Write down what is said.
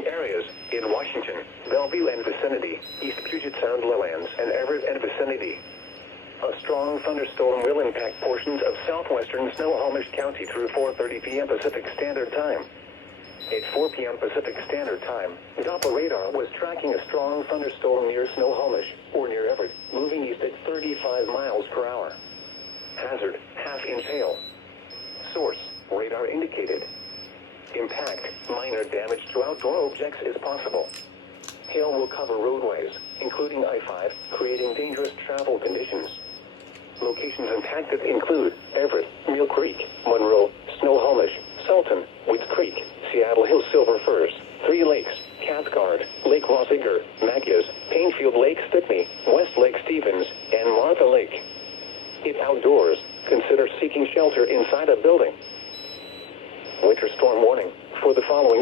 following areas: in Washington, Bellevue and vicinity, East Puget Sound lowlands, and Everett and vicinity. A strong thunderstorm will impact portions of southwestern Snohomish County through 4:30 p.m. Pacific Standard Time. At 4 p.m. Pacific Standard Time, Doppler radar was tracking a strong thunderstorm near Snohomish, or near Everett, moving east at 35 miles per hour. Hazard, half-inch hail. Source, radar indicated. Impact, minor damage to outdoor objects is possible. Hail will cover roadways, including I-5, creating dangerous travel conditions. Locations impacted include Everett, Mill Creek, Monroe, Snohomish, Sultan, Woods Creek, Seattle Hills Silver Firs, Three Lakes, Cathcart, Lake Rossiger, Macias, Painfield Lake Stitney, West Lake Stevens, and Martha Lake. If outdoors, consider seeking shelter inside a building. Winter storm warning for the following